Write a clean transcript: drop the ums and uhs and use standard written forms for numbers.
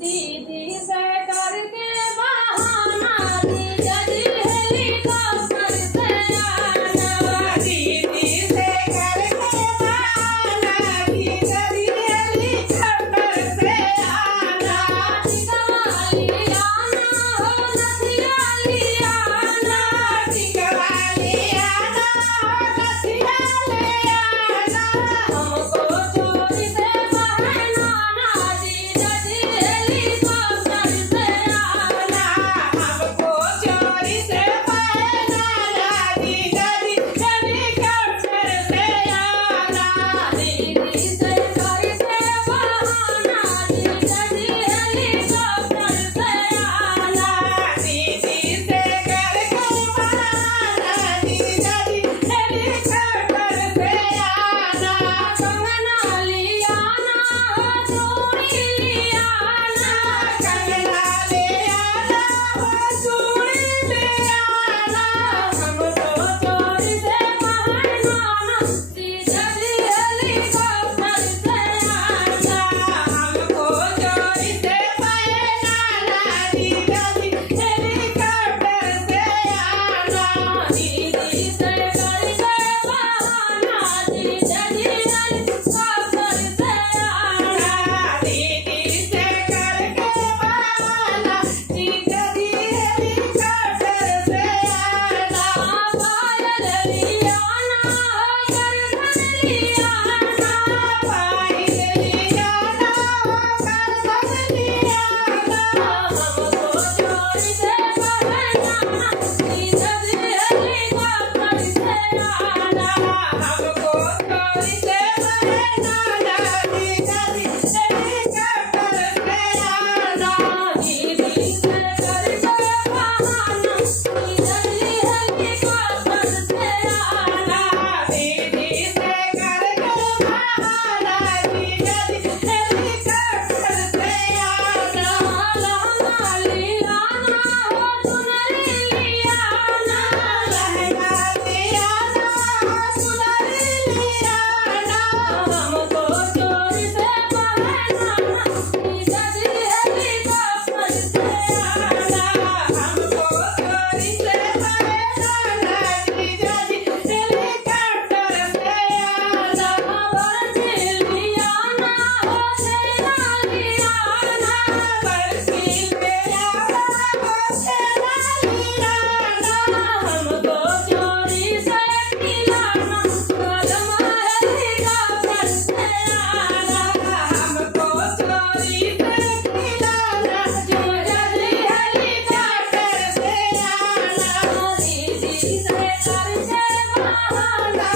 दीदी से करके बहाना जीजा जी हेलीकॉप्टर से आना। दीदी से करके बहाना जीजा जी हेलीकॉप्टर से आना। टीका वाली आना हो नथिया ले आना। टीका वाली आना हो नथिया ले आना। हमको चोरी से पहनाना जीजा जी हेलीकॉप्टर से आना। हमको चोरी से पहनाना जीजा जी हेलीकॉप्टर से आना। दीदी से करके बहाना जीजा जी हेलीकॉप्टर से आना। दीदी से करके बहाना जीजा जी हेलीकॉप्टर से आना। कंगना लियाना हो चूड़ी लियाना। कंगना ले आना हो चूड़ी ले आना। हमको चोरी से पहनाना जीजा जी हेलीकॉप्टर से आना। हमको चोरी से पहनाना जीजा जी हेलीकॉप्टर से आना। दीदी से करके बहाना जीजा जी हेलीकॉप्टर से आना। दीदी से करके बहाना जीजा जी हेलीकॉप्टर से आना। पायल लियाना हो गर्दन लियाना। पायल लियाना हो गर्दन लियाना। हमको चोरी से पहनाना जीजा जी हेलीकॉप्टर से आना। हमको चोरी से पहनाना जीजा जी हेलीकॉप्टर से आना। दीदी से करके बहाना जीजा जी हेलीकॉप्टर से आना। दीदी से करके बहाना जीजा जी हेलीकॉप्टर से आना। लहंगा लियाना हो चुनरी लियाना। लहंगा लियाना हो चुनरी लियाना। हमको चोरी से पहनाना जीजा जी हेलीकॉप्टर से आना। हमको चोरी से पहनाना जीजा जी हेलीकॉप्टर से आना। बर्फी लियाना हो छेना लियाना। बर्फी ले आना हो छेना लियाना। हमको चोरी से खिलाना कलम हेलीकॉप्टर से आना। हमको चोरी से खिलाना जीजा जी हेलीकॉप्टर से आना। दीदी से करके बहाना